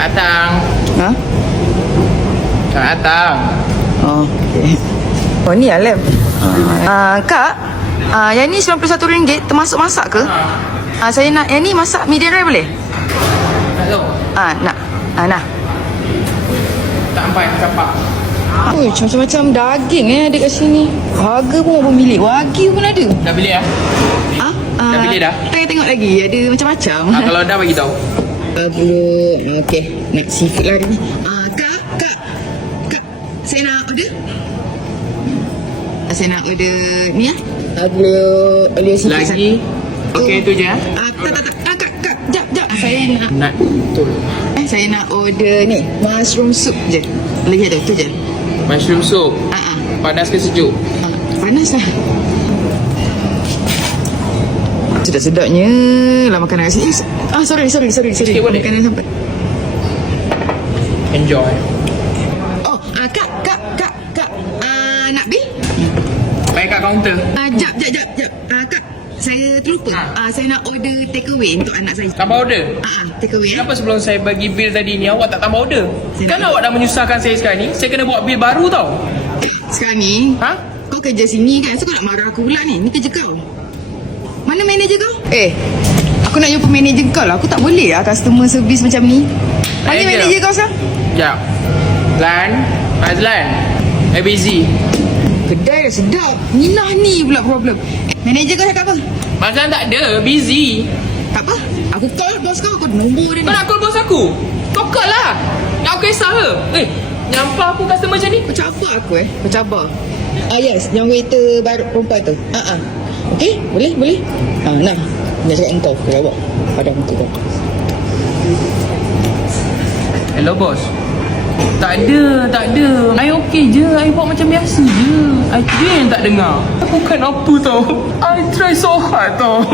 Selamat datang. Ha? Selamat datang. Oh, okay. Oh, ni Alem. Kak, yang ni RM91 termasuk masak ke? Saya nak yang ni masak medium rare boleh? Tak tahu. Nak. Nah. Tak sampai capak. Oh, macam-macam daging ada kat sini. Harga pun berapa milik. Wagyu pun ada. Dah beli dah? Dah pilih dah? Tengok lagi. Ada macam-macam. Kalau dah bagi tahu. Belum. Okey. Nak seafood lah ni. Kak. Saya nak order. Saya nak order ni ya. Boleh seafood Lagi? Okey, tu je. Tak. Kak. Jap. Saya nak. Betul. Saya nak order ni. Mushroom soup je. Lagi ada. Tu je. Mushroom soup. Panas ke sejuk? Panas lah. Sedap-sedapnya lah makanan kat sini. Sorry. Sikit boleh? Makanan sampai. Enjoy. Oh, Kak. Nak bil? Baik kat kaunter. Jap. Kak, saya terlupa. Saya nak order take away untuk anak saya. Tambah order? Take away. Kenapa sebelum saya bagi bil tadi ni awak tak tambah order? Saya Kan nak- awak dah menyusahkan saya sekarang ni. Saya kena buat bil baru tau. Sekarang ni, Ha? kau kerja sini kan? So kau nak marah aku pula ni. Ni kerja kau. Mana manager kau? Aku nak jumpa manager kau lah. Aku tak boleh lah customer service macam ni. Panggil Manager? manager kau sekarang. Sekejap. Lan. Azlan. busy. Kedai dah sedap. Minah ni pula problem. Manager kau cakap apa? Azlan tak ada. Busy. Tak apa. Aku call bos kau. Kau nombor dia Kau ni. nak call bos aku? Kau call lah. Nak aku kisah ke? Nyampah aku customer macam ni. Kau cabar aku Kau cabar. Yes. Yang waiter baru perempuan tu. Okey? Boleh? Nah. Nak cakap engkau. Kau jawab. Pada muka kau. Hello bos. Tak ada. I okey je. I buat macam biasa je. I tu yang tak dengar. Bukan apa tau. I try so hard tau.